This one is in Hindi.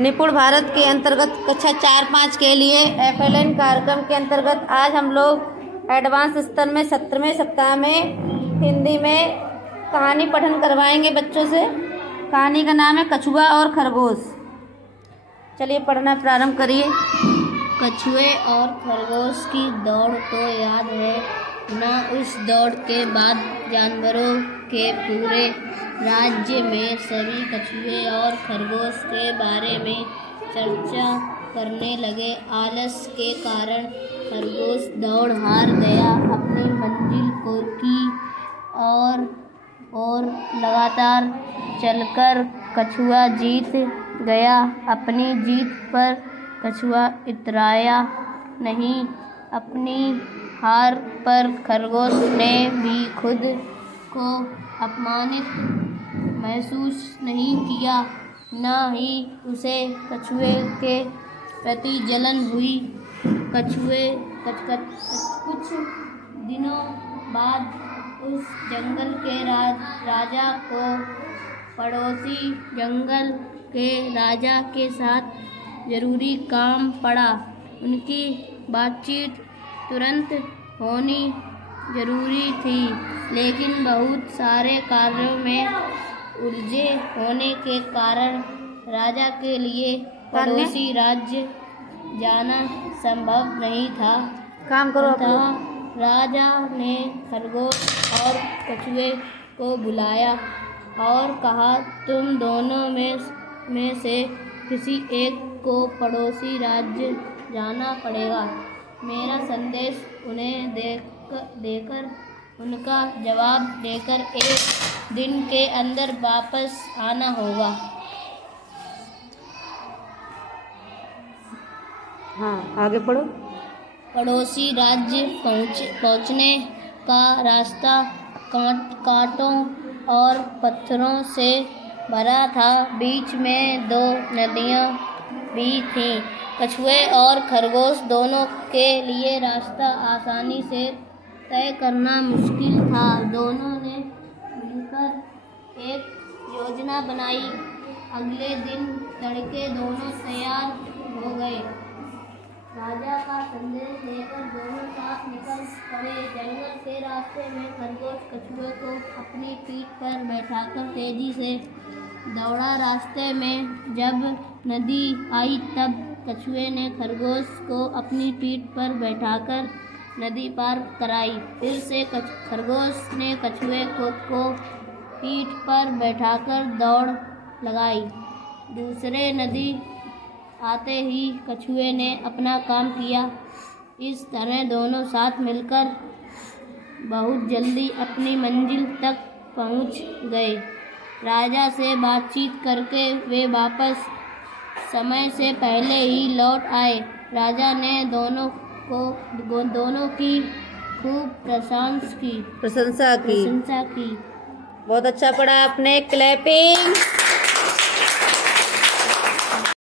निपुण भारत के अंतर्गत कक्षा 4-5 के लिए FLN कार्यक्रम के अंतर्गत आज हम लोग एडवांस स्तर में 17वें सप्ताह में हिंदी में कहानी पठन करवाएंगे बच्चों से। कहानी का नाम है कछुआ और खरगोश। चलिए पढ़ना प्रारंभ करिए। कछुए और खरगोश की दौड़ तो याद है ना। उस दौड़ के बाद जानवरों के पूरे राज्य में सभी कछुए और खरगोश के बारे में चर्चा करने लगे। आलस के कारण खरगोश दौड़ हार गया। अपनी मंजिल को की और लगातार चलकर कछुआ जीत गया। अपनी जीत पर कछुआ इतराया नहीं। अपनी हार पर खरगोश ने भी खुद को अपमानित महसूस नहीं किया, न ही उसे कछुए के प्रति जलन हुई। कुछ दिनों बाद उस जंगल के राजा को पड़ोसी जंगल के राजा के साथ जरूरी काम पड़ा। उनकी बातचीत तुरंत होनी जरूरी थी, लेकिन बहुत सारे कार्यों में उलझे होने के कारण राजा के लिए पड़ोसी राज्य जाना संभव नहीं था। काम करो। राजा ने खरगोश और कछुए को बुलाया और कहा, तुम दोनों में से किसी एक को पड़ोसी राज्य जाना पड़ेगा। मेरा संदेश उन्हें देकर उनका जवाब देकर 1 दिन के अंदर वापस आना होगा। हाँ, आगे पढ़ो। पड़ोसी राज्य पहुंचने का रास्ता कांटों और पत्थरों से भरा था। बीच में 2 नदियां भी थीं। कछुए और खरगोश दोनों के लिए रास्ता आसानी से तय करना मुश्किल था। दोनों ने मिलकर एक योजना बनाई। अगले दिन तड़के दोनों तैयार हो गए। राजा का संदेश लेकर दोनों साथ निकल पड़े। जंगल के रास्ते में खरगोश कछुए को अपनी पीठ पर बैठाकर तेजी से दौड़ा। रास्ते में जब नदी आई तब कछुए ने खरगोश को अपनी पीठ पर बैठाकर नदी पार कराई। फिर से खरगोश ने कछुए को पीठ पर बैठाकर दौड़ लगाई। दूसरे नदी आते ही कछुए ने अपना काम किया। इस तरह दोनों साथ मिलकर बहुत जल्दी अपनी मंजिल तक पहुंच गए। राजा से बातचीत करके वे वापस समय से पहले ही लौट आए। राजा ने दोनों की खूब प्रशंसा की। बहुत अच्छा पढ़ा आपने। क्लैपिंग।